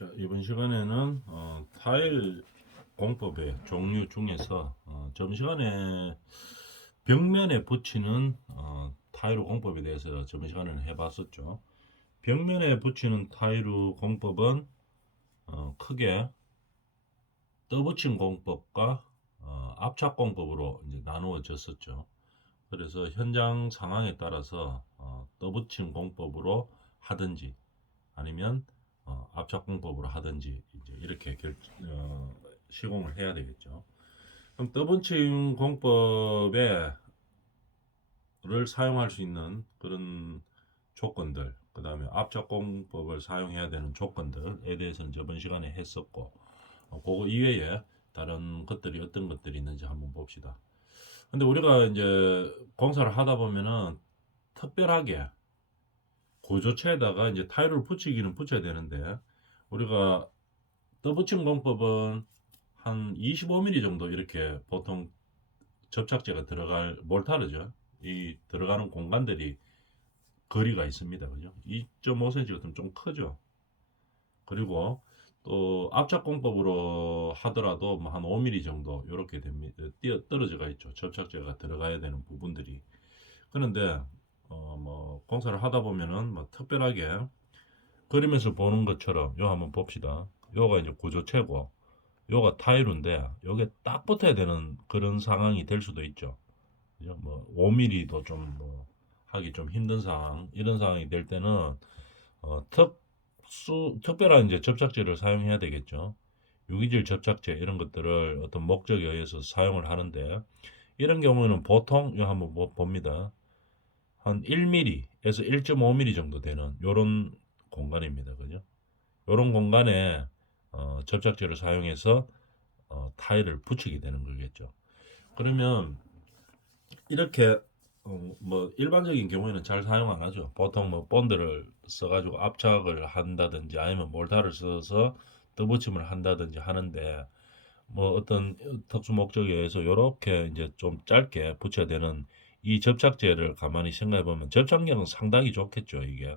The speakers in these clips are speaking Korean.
자, 이번 시간에는 타일 공법의 종류 중에서 점시간에 벽면에 붙이는 타일 공법에 대해서 저번 시간에는 해봤었죠. 벽면에 붙이는 타일 공법은 크게 떠붙인 공법과 압착 공법으로 이제 나누어졌었죠. 그래서 현장 상황에 따라서 떠붙인 공법으로 하든지 아니면 압착공법으로 하든지 이제 이렇게 시공을 해야 되겠죠. 그럼 더블칭 공법에를 사용할 수 있는 그런 조건들, 그 다음에 압착공법을 사용해야 되는 조건들에 대해서는 저번 시간에 했었고, 그거 이외에 다른 것들이 어떤 것들이 있는지 한번 봅시다. 근데 우리가 이제 공사를 하다 보면은 특별하게 고조체에다가 이제 타일을 붙이기는 붙여야 되는데 우리가 떠붙임 공법은 한 25mm 정도 이렇게 보통 접착제가 들어갈 몰타르죠. 이 들어가는 공간들이 거리가 있습니다. 그죠? 2.5cm 같으면 좀 크죠. 그리고 또 압착 공법으로 하더라도 뭐 한 5mm 정도 이렇게 됩니다. 떨어져가 있죠. 접착제가 들어가야 되는 부분들이. 그런데 뭐 공사를 하다 보면은 뭐 특별하게 그림에서 보는 것처럼 요 한번 봅시다. 요가 이제 구조체고 요가 타일인데 요게 딱 붙어야 되는 그런 상황이 될 수도 있죠. 그죠? 뭐 5mm도 좀 뭐 하기 좀 힘든 상황 이런 상황이 될 때는 특별한 이제 접착제를 사용해야 되겠죠. 유기질 접착제 이런 것들을 어떤 목적에 의해서 사용을 하는데 이런 경우에는 보통 요 한번 봅니다. 한 1mm에서 1.5mm 정도 되는 요런 공간입니다. 그죠? 요런 공간에 접착제를 사용해서 타일을 붙이게 되는 거겠죠. 그러면 이렇게 뭐 일반적인 경우에는 잘 사용 안 하죠. 보통 뭐 본드를 써가지고 압착을 한다든지 아니면 몰타를 써서 떠붙임을 한다든지 하는데 뭐 어떤 특수 목적에 의해서 이렇게 이제 좀 짧게 붙여야 되는 이 접착제를 가만히 생각해 보면 접착력은 상당히 좋겠죠. 이게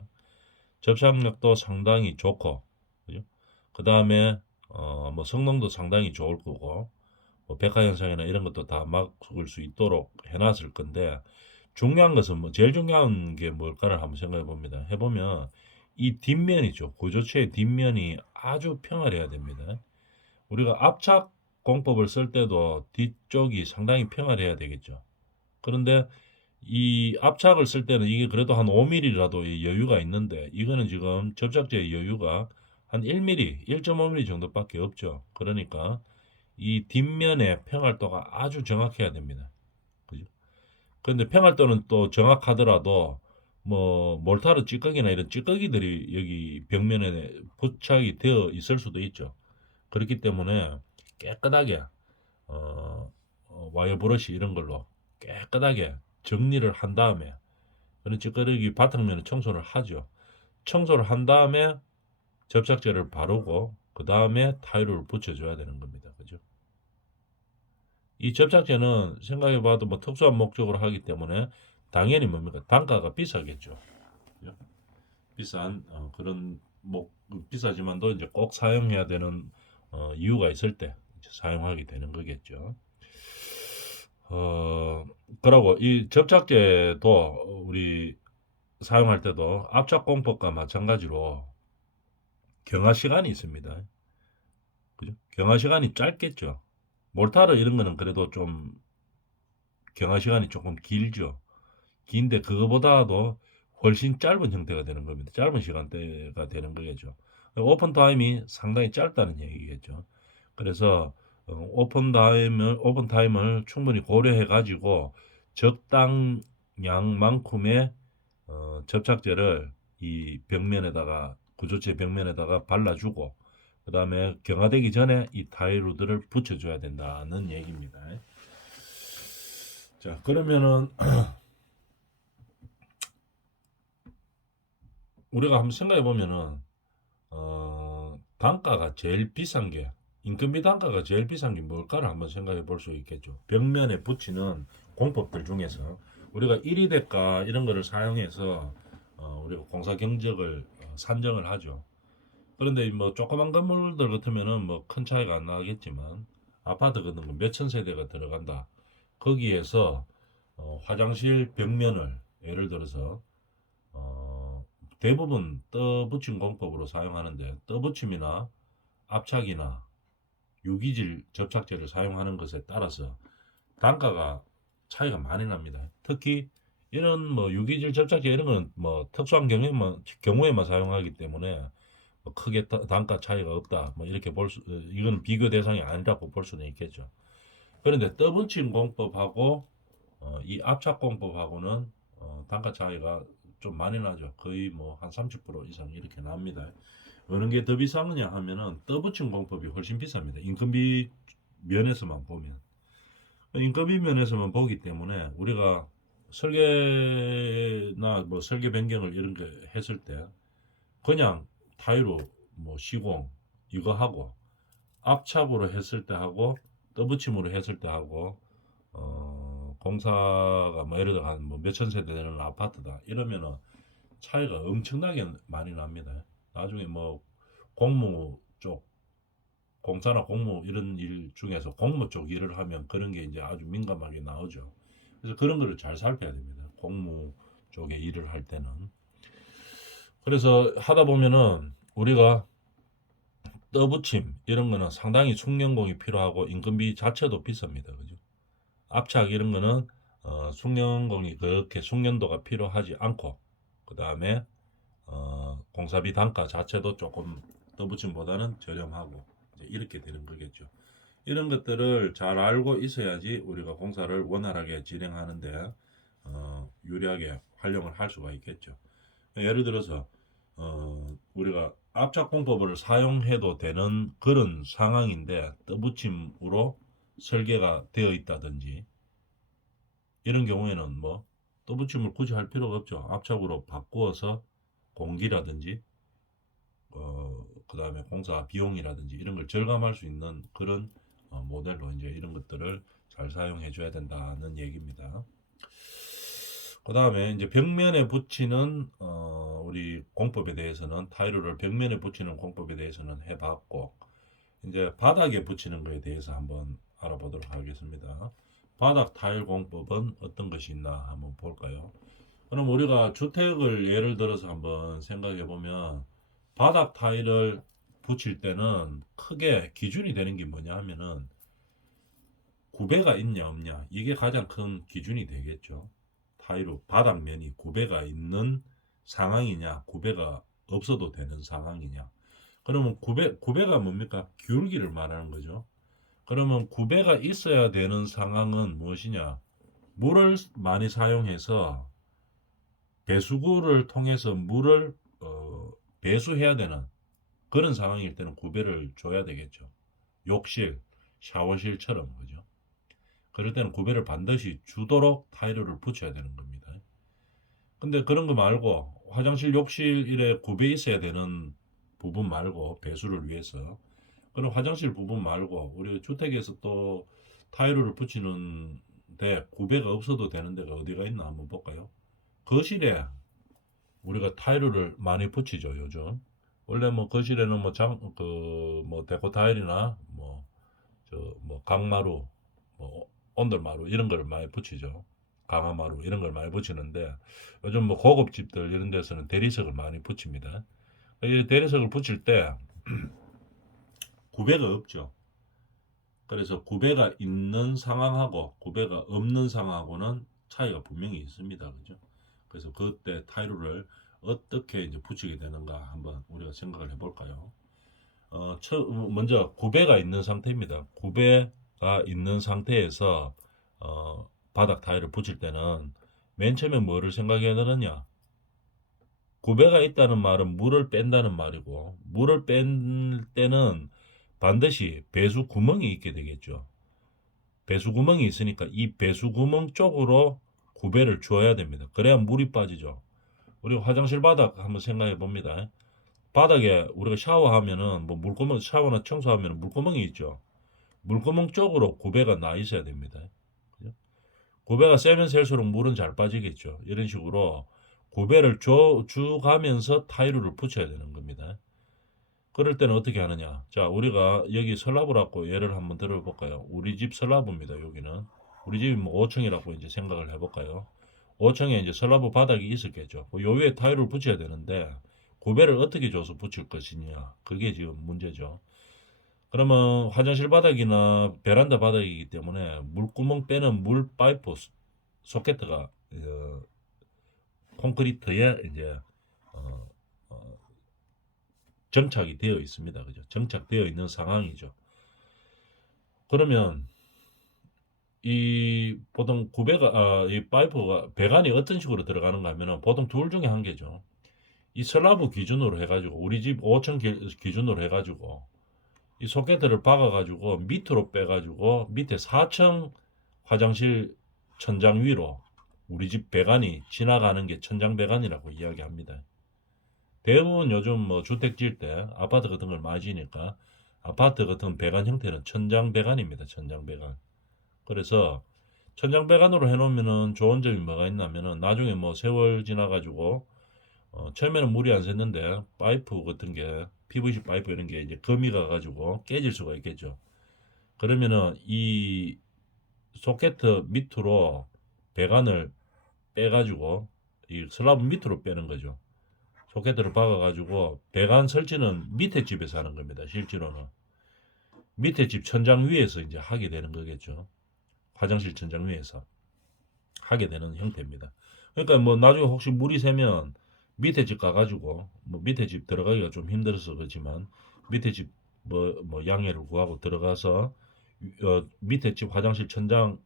접착력도 상당히 좋고 그죠? 그 다음에 뭐 성능도 상당히 좋을 거고 뭐 백화 현상이나 이런 것도 다 막을 수 있도록 해놨을 건데 중요한 것은 뭐 제일 중요한 게 뭘까를 한번 생각해 봅니다. 해보면 이 뒷면이죠. 구조체의 뒷면이 아주 평활해야 됩니다. 우리가 압착 공법을 쓸 때도 뒤쪽이 상당히 평활해야 되겠죠. 그런데 이 압착을 쓸 때는 이게 그래도 한 5mm라도 여유가 있는데 이거는 지금 접착제의 여유가 한 1mm, 1.5mm 정도밖에 없죠. 그러니까 이 뒷면의 평활도가 아주 정확해야 됩니다. 그죠? 그런데 평활도는 또 정확하더라도 뭐 몰타르 찌꺼기나 이런 찌꺼기들이 여기 벽면에 부착이 되어 있을 수도 있죠. 그렇기 때문에 깨끗하게 와이어 브러쉬 이런 걸로 깨끗하게 정리를 한 다음에 그런 찌꺼기 바탕면에 청소를 하죠. 청소를 한 다음에 접착제를 바르고 그 다음에 타일을 붙여줘야 되는 겁니다. 그죠? 이 접착제는 생각해봐도 뭐 특수한 목적으로 하기 때문에 당연히 뭡니까? 단가가 비싸겠죠. 그죠? 비싼 그런 비싸지만도 이제 꼭 사용해야 되는 이유가 있을 때 사용하게 되는 거겠죠. 어, 그러고 이 접착제도 우리 사용할 때도 압착 공법과 마찬가지로 경화 시간이 있습니다. 그죠? 경화 시간이 짧겠죠. 몰타르 이런 거는 그래도 좀 경화 시간이 조금 길죠. 긴데 그거보다도 훨씬 짧은 형태가 되는 겁니다. 짧은 시간대가 되는 거겠죠. 오픈 타임이 상당히 짧다는 얘기겠죠. 그래서 오픈 타임을 충분히 고려해 가지고 적당량만큼의 접착제를 이 벽면에다가 구조체 벽면에다가 발라주고 그 다음에 경화되기 전에 이 타일우드를 붙여줘야 된다는 얘기입니다. 자 그러면은 우리가 한번 생각해 보면은 단가가 제일 비싼 게 인건비 단가가 제일 비싼 게 뭘까를 한번 생각해 볼 수 있겠죠. 벽면에 붙이는 공법들 중에서 우리가 1위 대가 이런 거를 사용해서 우리가 공사 경적을 산정을 하죠. 그런데 뭐 조그만 건물들 같으면은 뭐 큰 차이가 안 나겠지만 아파트 같은 거 몇천 세대가 들어간다. 거기에서 화장실 벽면을 예를 들어서 어, 대부분 떠붙임 공법으로 사용하는데 떠붙임이나 압착이나 유기질 접착제를 사용하는 것에 따라서 단가가 차이가 많이 납니다. 특히 이런 뭐 유기질 접착제 이런 거는 뭐 특수한 경우에만 사용하기 때문에 뭐 크게 단가 차이가 없다. 뭐 이렇게 이거는 비교 대상이 아니라고 볼 수는 있겠죠. 그런데 떠붙임 공법하고 이 압착 공법하고는 단가 차이가 좀 많이 나죠. 거의 뭐 한 30% 이상 이렇게 납니다. 어느 게 더 비싸느냐 하면은 떠붙임 공법이 훨씬 비쌉니다. 인건비 면에서만 보면. 인건비 면에서만 보기 때문에 우리가 설계나 뭐 설계 변경을 이런 거 했을 때 그냥 타이로 뭐 시공 이거 하고 압착으로 했을 때 하고 떠붙임으로 했을 때 하고 공사가 뭐 예를 들어 한 뭐 몇천 세대 되는 아파트다 이러면은 차이가 엄청나게 많이 납니다. 나중에 뭐 공무 쪽 공사나 공무 이런 일 중에서 공무 쪽 일을 하면 그런 게 이제 아주 민감하게 나오죠. 그래서 그런 거를 잘 살펴야 됩니다. 공무 쪽에 일을 할 때는. 그래서 하다 보면은 우리가 떠붙임 이런 거는 상당히 숙련공이 필요하고 인건비 자체도 비쌉니다. 그죠? 압착 이런 거는 숙련공이 그렇게 숙련도가 필요하지 않고 그 다음에 공사비 단가 자체도 조금 떠붙임보다는 저렴하고 이제 이렇게 되는 거겠죠. 이런 것들을 잘 알고 있어야지 우리가 공사를 원활하게 진행하는데 유리하게 활용을 할 수가 있겠죠. 예를 들어서 우리가 압착 공법을 사용해도 되는 그런 상황인데 떠붙임으로 설계가 되어 있다든지 이런 경우에는 뭐 떠붙임을 굳이 할 필요가 없죠. 압착으로 바꾸어서 공기라든지 그 다음에 공사 비용이라든지 이런 걸 절감할 수 있는 그런 모델로 이제 이런 것들을 잘 사용해 줘야 된다는 얘기입니다. 그 다음에 이제 벽면에 붙이는 우리 공법에 대해서는 타일을 벽면에 붙이는 공법에 대해서는 해봤고 이제 바닥에 붙이는 것에 대해서 한번 알아보도록 하겠습니다. 바닥 타일 공법은 어떤 것이 있나 한번 볼까요? 그럼 우리가 주택을 예를 들어서 한번 생각해 보면 바닥 타일을 붙일 때는 크게 기준이 되는 게 뭐냐 하면은 구배가 있냐 없냐 이게 가장 큰 기준이 되겠죠. 타일로 바닥면이 구배가 있는 상황이냐 구배가 없어도 되는 상황이냐. 그러면 구배가 뭡니까? 기울기를 말하는 거죠. 그러면 구배가 있어야 되는 상황은 무엇이냐? 물을 많이 사용해서 배수구를 통해서 물을 배수해야 되는 그런 상황일 때는 구배를 줘야 되겠죠. 욕실, 샤워실처럼 그죠. 그럴 때는 구배를 반드시 주도록 타일을 붙여야 되는 겁니다. 근데 그런 거 말고 화장실, 욕실에 구배 있어야 되는 부분 말고 배수를 위해서 그런 화장실 부분 말고 우리 주택에서 또 타일을 붙이는데 구배가 없어도 되는 데가 어디가 있나 한번 볼까요? 거실에 우리가 타일을 많이 붙이죠 요즘. 원래 뭐 거실에는 뭐 데코 타일이나 뭐 뭐 강마루, 뭐 온돌마루 이런 걸 많이 붙이죠. 강화마루 이런 걸 많이 붙이는데 요즘 뭐 고급 집들 이런 데서는 대리석을 많이 붙입니다. 이 대리석을 붙일 때 구배가 없죠. 그래서 구배가 있는 상황하고 구배가 없는 상황하고는 차이가 분명히 있습니다. 그죠? 그래서 그때 타일을 어떻게 이제 붙이게 되는가 한번 우리가 생각을 해볼까요? 먼저 구배가 있는 상태입니다. 구배가 있는 상태에서 바닥 타일을 붙일 때는 맨 처음에 뭐를 생각해야 되느냐? 구배가 있다는 말은 물을 뺀다는 말이고 물을 뺀 때는 반드시 배수 구멍이 있게 되겠죠. 배수 구멍이 있으니까 이 배수 구멍 쪽으로 구배를 줘야 됩니다. 그래야 물이 빠지죠. 우리가 화장실 바닥 한번 생각해 봅니다. 바닥에 우리가 샤워하면은 뭐 물구멍 샤워나 청소하면 물구멍이 있죠. 물구멍 쪽으로 구배가 나 있어야 됩니다. 그죠? 구배가 세면 셀수록 물은 잘 빠지겠죠. 이런 식으로 구배를 주가면서 타일을 붙여야 되는 겁니다. 그럴 때는 어떻게 하느냐. 자, 우리가 여기 슬라브라고 예를 한번 들어볼까요? 우리 집 슬라브입니다. 여기는. 우리 집이 뭐 5층이라고 이제 생각을 해볼까요? 5층에 이제 슬라브 바닥이 있었겠죠. 요 위에 타일을 붙여야 되는데, 구배를 어떻게 줘서 붙일 것이냐. 그게 지금 문제죠. 그러면 화장실 바닥이나 베란다 바닥이기 때문에 물구멍 빼는 물 파이프 소켓가 콘크리트에 이제 어, 어, 정착이 되어 있습니다. 그죠? 정착되어 있는 상황이죠. 그러면 이 보통 이 파이프가 배관이 어떤 식으로 들어가는가 하면은 보통 둘 중에 한 개죠. 이 슬라브 기준으로 해가지고 우리 집 5층 기준으로 해가지고 이 소켓을 박아가지고 밑으로 빼가지고 밑에 4층 화장실 천장 위로 우리 집 배관이 지나가는 게 천장 배관이라고 이야기합니다. 대부분 요즘 뭐 주택 지을 때 아파트 같은 걸 많이 지니까 아파트 같은 배관 형태는 천장 배관입니다. 천장 배관. 그래서 천장 배관으로 해놓으면은 좋은 점이 뭐가 있냐면은 나중에 뭐 세월 지나가지고 처음에는 물이 안 샜는데 파이프 같은 게 PVC 파이프 이런 게 이제 금이 가가지고 깨질 수가 있겠죠. 그러면은 이 소켓 밑으로 배관을 빼가지고 이 슬라브 밑으로 빼는 거죠. 소켓을 박아가지고 배관 설치는 밑에 집에서 하는 겁니다. 실제로는 밑에 집 천장 위에서 이제 하게 되는 거겠죠. 화장실 천장 위에서 하게 되는 형태입니다. 그러니까 뭐 나중에 혹시 물이 새면 밑에 집 가가지고 뭐 밑에 집 들어가기가 좀 힘들어서 그렇지만 밑에 집 뭐 양해를 구하고 들어가서 밑에 집 화장실 천장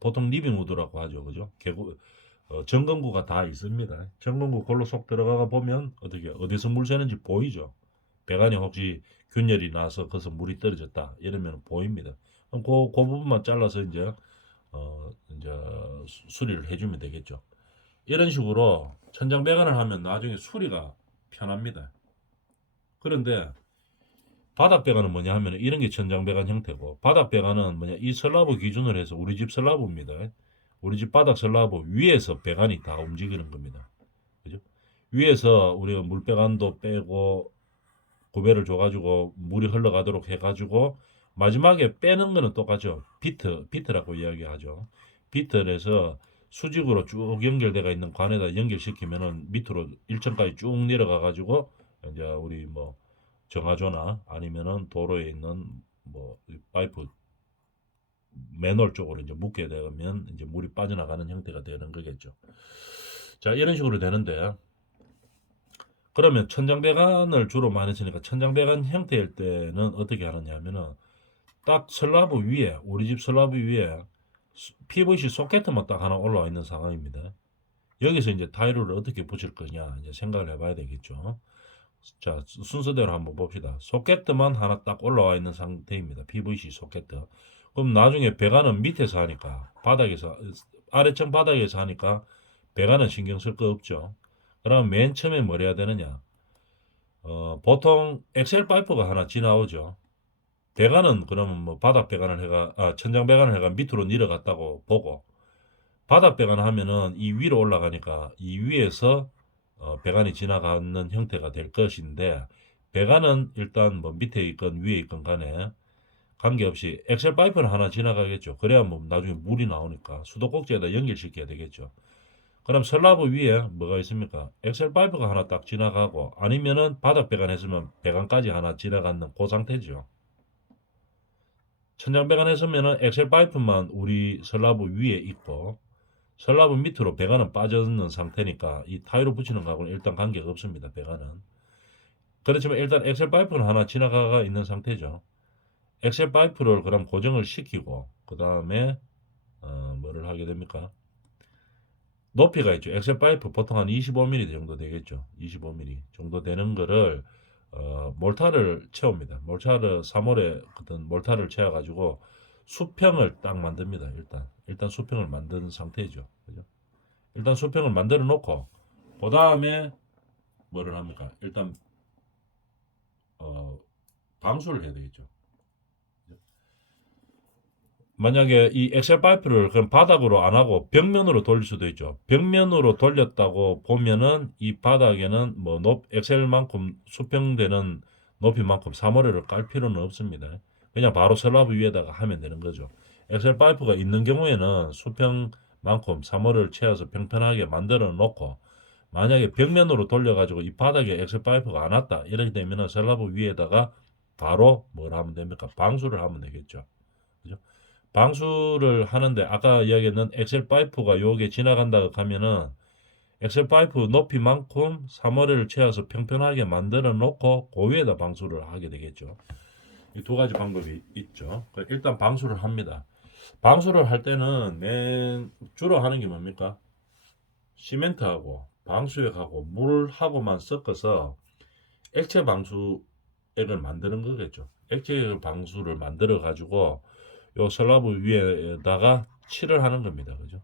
보통 리빙 우드라고 하죠, 그죠? 개구 점검구가 다 있습니다. 점검구 골로 속 들어가 보면 어떻게 어디서 물 새는지 보이죠. 배관이 혹시 균열이 나서 거기서 물이 떨어졌다 이러면 보입니다. 그럼 그 부분만 잘라서 이제 수리를 해주면 되겠죠. 이런 식으로 천장 배관을 하면 나중에 수리가 편합니다. 그런데 바닥 배관은 뭐냐 하면 이런 게 천장 배관 형태고 바닥 배관은 뭐냐 이 슬라브 기준으로 해서 우리 집 슬라브입니다. 우리 집 바닥 슬라브 위에서 배관이 다 움직이는 겁니다. 그죠? 위에서 우리가 물배관도 빼고 구배를 줘가지고 물이 흘러가도록 해가지고 마지막에 빼는 거는 똑같죠. 비트라고 이야기하죠. 비트에서 수직으로 쭉 연결되어 있는 관에다 연결시키면은 밑으로 1층까지 쭉 내려가가지고 이제 우리 뭐 정화조나 아니면은 도로에 있는 뭐 파이프 맨홀 쪽으로 이제 묶게 되면 이제 물이 빠져나가는 형태가 되는 거겠죠. 자, 이런 식으로 되는데 그러면 천장배관을 주로 많이 쓰니까 천장배관 형태일 때는 어떻게 하느냐 하면은 딱 슬라브 위에 우리 집 슬라브 위에 PVC 소켓만 딱 하나 올라와 있는 상황입니다. 여기서 이제 타일을 어떻게 붙일 거냐 이제 생각을 해봐야 되겠죠. 자, 순서대로 한번 봅시다. 소켓만 하나 딱 올라와 있는 상태입니다. PVC 소켓. 그럼 나중에 배관은 밑에서 하니까 바닥에서 아래층 바닥에서 하니까 배관은 신경 쓸 거 없죠. 그럼 맨 처음에 뭘 해야 되느냐? 보통 엑셀 파이프가 하나 지나오죠. 배관은 그러면 뭐 바닥 배관을 천장 배관을 해가 밑으로 내려갔다고 보고 바닥 배관 하면은 이 위로 올라가니까 이 위에서 배관이 지나가는 형태가 될 것인데 배관은 일단 뭐 밑에 있건 위에 있건 간에 관계없이 엑셀 파이프는 하나 지나가겠죠. 그래야 뭐 나중에 물이 나오니까 수도꼭지에다 연결시켜야 되겠죠. 그럼 슬라브 위에 뭐가 있습니까? 엑셀 파이프가 하나 딱 지나가고 아니면은 바닥 배관 했으면 배관까지 하나 지나가는 그 상태죠. 천장 배관 했으면은 엑셀 파이프만 우리 슬라브 위에 있고 슬라브 밑으로 배관은 빠져있는 상태니까 이 타일을 붙이는 거하고는 일단 관계가 없습니다. 배관은. 그렇지만 일단 엑셀 파이프는 하나 지나가 있는 상태죠. 엑셀 파이프를 그럼 고정을 시키고 그 다음에 뭐를 하게 됩니까? 높이가 있죠. 엑셀 파이프 보통 한 25mm 정도 되겠죠. 25mm 정도 되는 거를 몰타를 채웁니다. 몰타를 3홀에 어떤 몰타를 채워가지고 수평을 딱 만듭니다. 일단 수평을 만든 상태죠. 그죠? 일단 수평을 만들어 놓고 그 다음에 뭐를 합니까? 일단 방수를 해야 되겠죠. 만약에 이 엑셀 파이프를 그럼 바닥으로 안 하고 벽면으로 돌릴 수도 있죠. 벽면으로 돌렸다고 보면은 이 바닥에는 뭐 엑셀만큼 수평되는 높이만큼 사모래를 깔 필요는 없습니다. 그냥 바로 슬라브 위에다가 하면 되는 거죠. 엑셀 파이프가 있는 경우에는 수평만큼 사모래를 채워서 평평하게 만들어 놓고, 만약에 벽면으로 돌려가지고 이 바닥에 엑셀 파이프가 안 왔다 이렇게 되면은 슬라브 위에다가 바로 뭘 하면 됩니까? 방수를 하면 되겠죠. 그죠? 방수를 하는데 아까 이야기했던 엑셀 파이프가 요게 지나간다고 하면은 엑셀 파이프 높이만큼 사모래를 채워서 평평하게 만들어 놓고 그 위에다 방수를 하게 되겠죠. 이 두 가지 방법이 있죠. 일단 방수를 합니다. 방수를 할 때는 주로 하는 게 뭡니까? 시멘트하고 방수액하고 물하고만 섞어서 액체 방수액을 만드는 거겠죠. 액체 방수를 만들어 가지고 요 슬라브 위에다가 칠을 하는 겁니다. 그죠?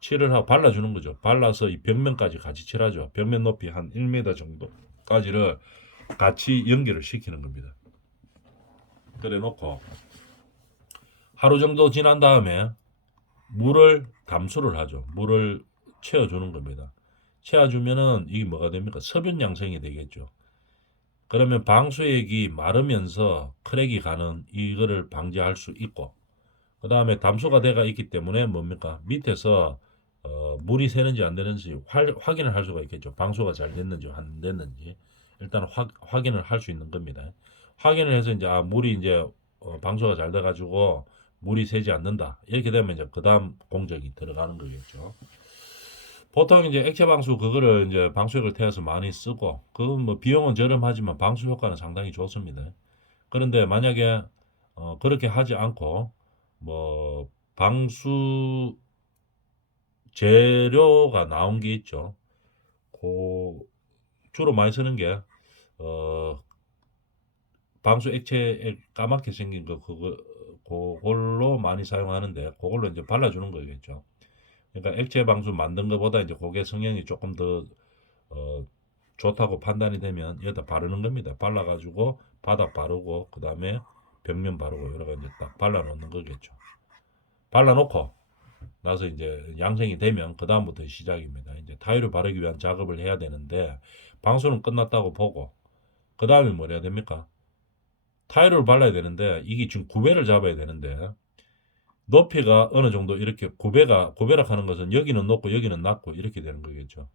칠을 하고 발라주는 거죠. 발라서 이 벽면까지 같이 칠하죠. 벽면 높이 한 1m 정도까지를 같이 연결을 시키는 겁니다. 그래 놓고 하루 정도 지난 다음에 물을 담수를 하죠. 물을 채워주는 겁니다. 채워주면은 이게 뭐가 됩니까? 서변 양성이 되겠죠. 그러면 방수액이 마르면서 크랙이 가는 이거를 방지할 수 있고, 그 다음에 담수가 돼가 있기 때문에 뭡니까? 밑에서 물이 새는지 안 되는지 확인을 할 수가 있겠죠. 방수가 잘 됐는지 안 됐는지 일단 확인을 할 수 있는 겁니다. 확인을 해서 이제 물이 이제 방수가 잘 돼가지고 물이 새지 않는다. 이렇게 되면 이제 그 다음 공정이 들어가는 거겠죠. 보통 이제 액체 방수 그거를 이제 방수액을 태워서 많이 쓰고, 그건 뭐 비용은 저렴하지만 방수 효과는 상당히 좋습니다. 그런데 만약에 그렇게 하지 않고 뭐 방수 재료가 나온 게 있죠. 주로 많이 쓰는 게 어, 방수 액체 까맣게 생긴 거 그걸로 많이 사용하는데 그걸로 이제 발라주는 거겠죠. 그러니까 액체 방수 만든 것보다 이제 그게 성형이 조금 더 어, 좋다고 판단이 되면 여기다 바르는 겁니다. 발라가지고 바닥 바르고 그 다음에 벽면 바르고 여러 가지 딱 발라놓는 거겠죠. 발라놓고 나서 이제 양생이 되면 그 다음부터 시작입니다. 이제 타일을 바르기 위한 작업을 해야 되는데 방수는 끝났다고 보고 그 다음에 뭘 해야 됩니까? 타일을 발라야 되는데 이게 지금 구배를 잡아야 되는데 높이가 어느 정도 이렇게 구배락 하는 것은 여기는 높고 여기는 낮고 이렇게 되는 거겠죠.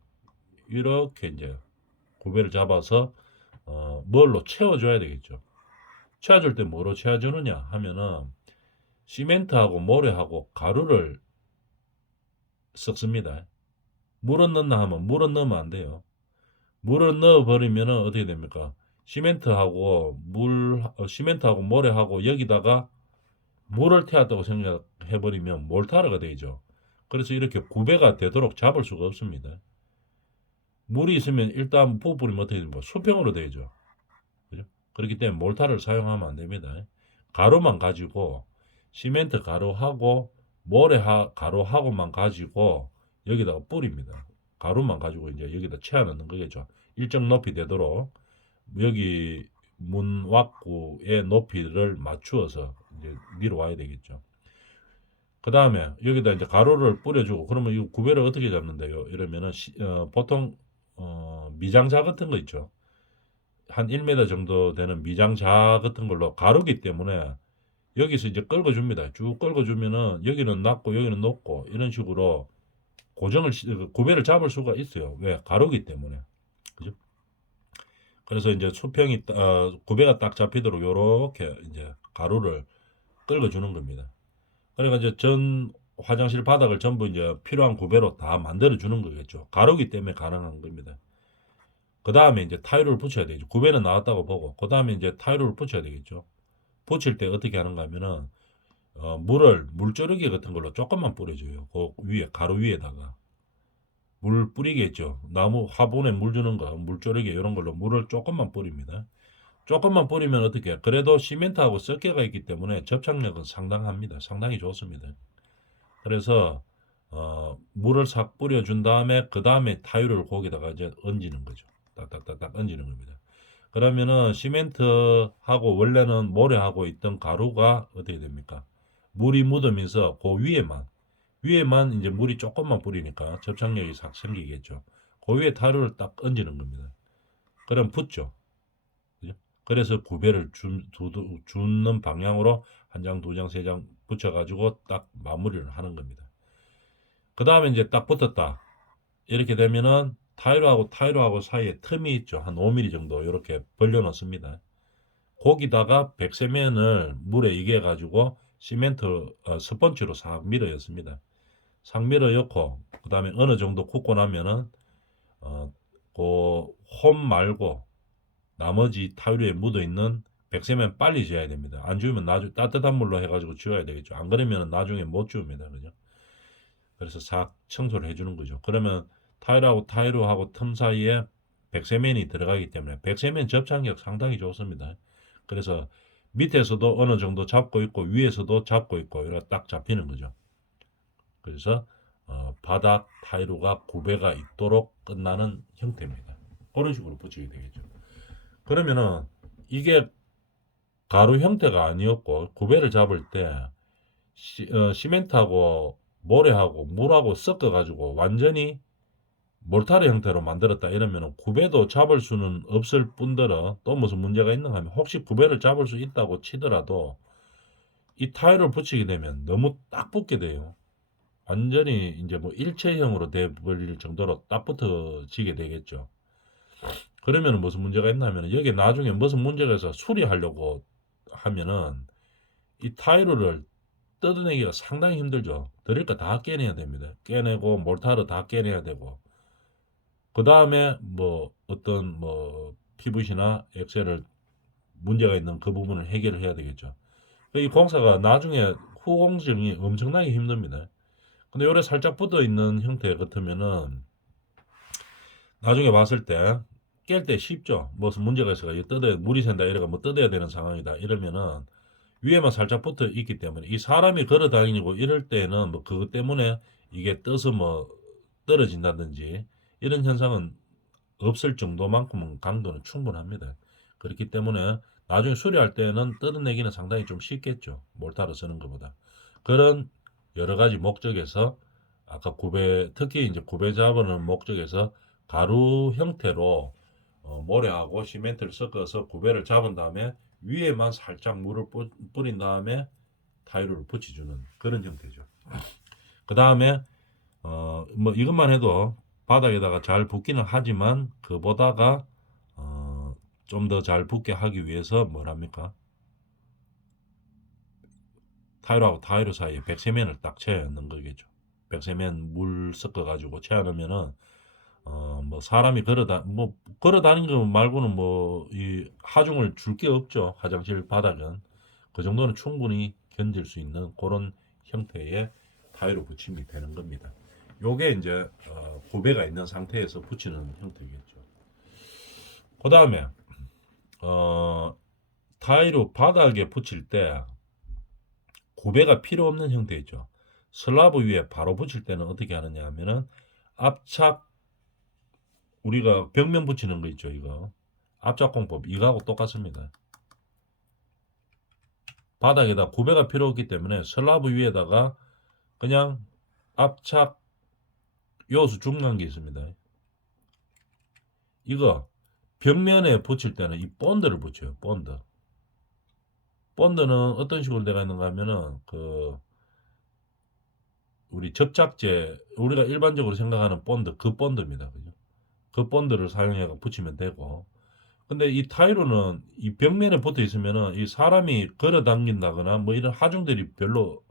이렇게 이제 구배를 잡아서 뭘로 채워줘야 되겠죠. 채워줄 때 뭐로 채워주느냐 하면은 시멘트하고 모래하고 가루를 섞습니다. 물은 넣나 하면 물은 넣으면 안 돼요. 물을 넣어버리면 어떻게 됩니까? 시멘트하고 모래하고 여기다가 물을 태웠다고 생각해버리면 몰타르가 되죠. 그래서 이렇게 구배가 되도록 잡을 수가 없습니다. 물이 있으면 일단 부어버리면 어떻게 됩니까? 수평으로 되죠. 그죠? 그렇기 때문에 몰타를 사용하면 안 됩니다. 가루만 가지고 시멘트 가루하고 가루하고만 가지고 여기다가 뿌립니다. 가루만 가지고 이제 여기다 채워 넣는 거겠죠. 일정 높이 되도록 여기 문왁구의 높이를 맞추어서 이제 위로 와야 되겠죠. 그 다음에 여기다 이제 가루를 뿌려주고 그러면 이 구배를 어떻게 잡는데요? 이러면은 보통 미장자 같은 거 있죠. 한 1m 정도 되는 미장자 같은 걸로 가루기 때문에 여기서 이제 끌어줍니다. 쭉 끌어주면은 여기는 낮고 여기는 높고 이런 식으로 구배를 잡을 수가 있어요. 왜? 가루기 때문에. 그죠? 그래서 이제 구배가 딱 잡히도록 요렇게 이제 가루를 끌어주는 겁니다. 그러니까 이제 전 화장실 바닥을 전부 이제 필요한 구배로 다 만들어 주는 거겠죠. 가루기 때문에 가능한 겁니다. 그 다음에 이제 타일을 붙여야 되죠. 구배는 나왔다고 보고 그 다음에 이제 타일을 붙여야 되겠죠. 붙일 때 어떻게 하는가 하면은 물조르기 같은 걸로 조금만 뿌려줘요. 그 위에 가루 위에다가 물 뿌리겠죠. 나무 화분에 물 주는 거 물조르기 이런 걸로 물을 조금만 뿌립니다. 조금만 뿌리면 어떻게? 그래도 시멘트하고 섞여가 있기 때문에 접착력은 상당합니다. 상당히 좋습니다. 그래서 물을 싹 뿌려준 다음에 그 다음에 타일을 거기다가 이제 얹는 거죠. 딱딱딱딱 얹는 겁니다. 그러면은 시멘트하고 원래는 모래하고 있던 가루가 어떻게 됩니까? 물이 묻으면서 그 위에만 이제 물이 조금만 뿌리니까 접착력이 싹 생기겠죠. 그 위에 타일을 딱 얹는 겁니다. 그럼 붙죠. 그죠? 그래서 구배를 주는 방향으로 한 장, 두 장, 세 장 붙여가지고 딱 마무리를 하는 겁니다. 그 다음에 이제 딱 붙었다. 이렇게 되면은 타일하고 사이에 틈이 있죠. 한 5mm 정도 이렇게 벌려 놓습니다. 거기다가 백세면을 물에 익혀 가지고 시멘트 스펀지로 싹 밀어였습니다. 싹 밀어였고 그 다음에 어느 정도 굽고 나면은 그홈 말고 나머지 타일에 묻어 있는 백세면 빨리 지어야 됩니다. 안 지우면 나중에 따뜻한 물로 해가지고 지워야 되겠죠. 안 그러면 나중에 못 지웁니다. 그죠? 그래서 싹 청소를 해주는 거죠. 그러면 타일하고 틈 사이에 백세면이 들어가기 때문에 백세면 접착력 상당히 좋습니다. 그래서 밑에서도 어느 정도 잡고 있고 위에서도 잡고 있고 이렇게 딱 잡히는 거죠. 그래서 바닥 타일과 구배가 있도록 끝나는 형태입니다. 그런 식으로 붙이게 되겠죠. 그러면은 이게 가루 형태가 아니었고 구배를 잡을 때 시멘트하고 모래하고 물하고 섞어가지고 완전히 몰타르 형태로 만들었다 이러면 구배도 잡을 수는 없을 뿐더러 또 무슨 문제가 있는가 하면 혹시 구배를 잡을 수 있다고 치더라도 이 타일을 붙이게 되면 너무 딱 붙게 돼요. 완전히 이제 뭐 일체형으로 돼버릴 정도로 딱 붙어지게 되겠죠. 그러면 무슨 문제가 있나 하면 여기 나중에 무슨 문제가 있어 수리하려고 하면은 이 타일을 뜯어내기가 상당히 힘들죠. 드릴 거 다 깨내야 됩니다. 깨내고 몰타르 다 깨내야 되고 그 다음에 뭐 어떤 뭐 PVC나 엑셀을 문제가 있는 그 부분을 해결을 해야 되겠죠. 이 공사가 나중에 후공정이 엄청나게 힘듭니다. 근데 요래 살짝 붙어 있는 형태 같으면은 나중에 봤을 때 깰 때 쉽죠. 무슨 문제가 있어가 뜯어야 물이 샌다 이래가 뭐 뜯어야 되는 상황이다 이러면은 위에만 살짝 붙어 있기 때문에 이 사람이 걸어 다니고 이럴 때는 뭐 그것 때문에 이게 떠서 뭐 떨어진다든지 이런 현상은 없을 정도만큼은 강도는 충분합니다. 그렇기 때문에 나중에 수리할 때는 뜯어내기는 상당히 좀 쉽겠죠. 몰타를 쓰는 것보다. 그런 여러 가지 목적에서 아까 구배 특히 이제 구배 잡는 목적에서 가루 형태로 모래하고 시멘트를 섞어서 구배를 잡은 다음에 위에만 살짝 물을 뿌린 다음에 타일을 붙여주는 그런 형태죠. 그 다음에 뭐 이것만 해도 바닥에다가 잘 붙기는 하지만 그보다가 좀 더 잘 붙게 하기 위해서 뭐랍니까? 타일하고 타일 사이에 백세면을 딱 채워 넣는 거겠죠. 백세면 물 섞어 가지고 채워 넣으면은 뭐 사람이 걸어 다니는 거 말고는 뭐 이 하중을 줄 게 없죠. 화장실 바닥은 그 정도는 충분히 견딜 수 있는 그런 형태의 타일로 붙임이 되는 겁니다. 요게 이제 구배가 있는 상태에서 붙이는 형태겠죠. 그 다음에 타일로 바닥에 붙일 때 구배가 필요 없는 형태 있죠. 슬라브 위에 바로 붙일 때는 어떻게 하느냐 하면은 압착 우리가 벽면 붙이는 거 있죠. 이거 압착공법 이거하고 똑같습니다. 바닥에다 구배가 필요 없기 때문에 슬라브 위에다가 그냥 압착 요수 중간 게 있습니다. 이거 벽면에 붙일 때는 이 본드를 붙여요. 본드. 본드는 어떤 식으로 되어 있는가 하면은 그 우리 접착제 우리가 일반적으로 생각하는 본드 그 본드입니다. 그죠? 그 본드를 사용해 붙이면 되고 근데 이 타일로는 이 벽면에 붙어 있으면은 이 사람이 걸어 당긴다거나 뭐 이런 하중들이 별로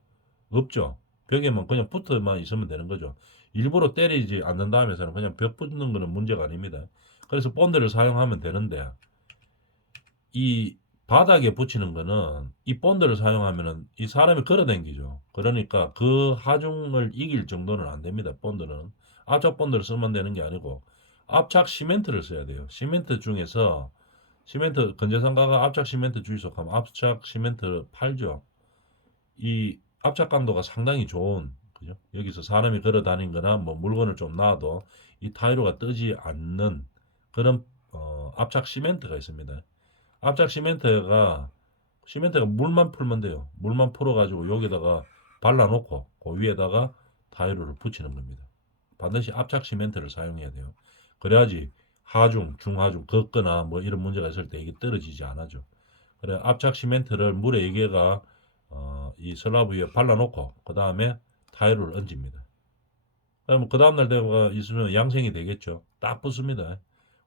없죠. 벽에만 그냥 붙어만 있으면 되는 거죠. 일부러 때리지 않는다 하면서는 그냥 벽 붙는 거는 문제가 아닙니다. 그래서 본드를 사용하면 되는데 이 바닥에 붙이는 거는 이 본드를 사용하면은 이 사람이 걸어 당기죠. 그러니까 그 하중을 이길 정도는 안 됩니다. 본드는 압착 본드를 쓰면 되는 게 아니고 압착 시멘트를 써야 돼요. 시멘트 중에서 시멘트 건재상가가 압착 시멘트 주의소 하면 압착 시멘트를 팔죠. 이 압착 강도가 상당히 좋은 그죠? 여기서 사람이 걸어 다니거나 뭐 물건을 좀 놔도 이 타이로가 뜨지 않는 그런 압착 시멘트가 있습니다. 압착 시멘트가 물만 풀면 돼요. 물만 풀어가지고 여기다가 발라놓고 그 위에다가 타일을 붙이는 겁니다. 반드시 압착 시멘트를 사용해야 돼요. 그래야지 하중, 중하중, 걷거나 뭐 이런 문제가 있을 때 이게 떨어지지 않아죠. 그래 압착 시멘트를 물에 4개가 이 슬라브 위에 발라놓고 그 다음에 타일을 얹습니다. 그러면 그 다음날 대가 있으면 양생이 되겠죠. 딱 붙습니다.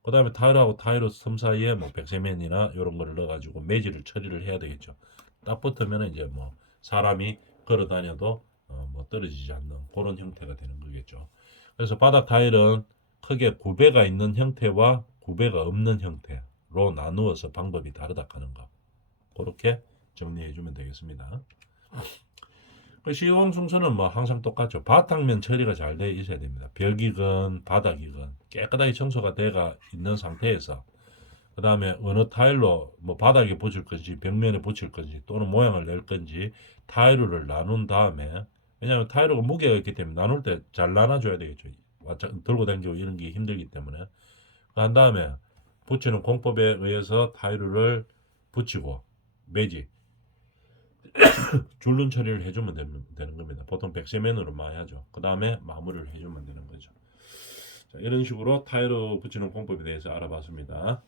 그 다음에 타일하고 타일 틈 사이에 뭐 백세면이나 이런 거를 넣어가지고 매질을 처리를 해야 되겠죠. 딱 붙으면 이제 뭐 사람이 걸어 다녀도 뭐 떨어지지 않는 그런 형태가 되는 거겠죠. 그래서 바닥 타일은 크게 구배가 있는 형태와 구배가 없는 형태로 나누어서 방법이 다르다 하는 거. 그렇게 정리해 주면 되겠습니다. 그 시공순서는 뭐 항상 똑같죠. 바닥면 처리가 잘 돼 있어야 됩니다. 벽이건 바닥이건 깨끗하게 청소가 돼가 있는 상태에서 그 다음에 어느 타일로 뭐 바닥에 붙일 건지 벽면에 붙일 건지 또는 모양을 낼 건지 타일을 나눈 다음에 왜냐하면 타일은 무게가 있기 때문에 나눌 때 잘 나눠줘야 되겠죠. 들고 다니고 이런 게 힘들기 때문에 한 다음에 붙이는 공법에 의해서 타일을 붙이고 매직 줄눈 처리를 해주면 되는 겁니다. 보통 백세면으로 많이 하죠. 그 다음에 마무리를 해주면 되는 거죠. 자, 이런 식으로 타일을 붙이는 공법에 대해서 알아봤습니다.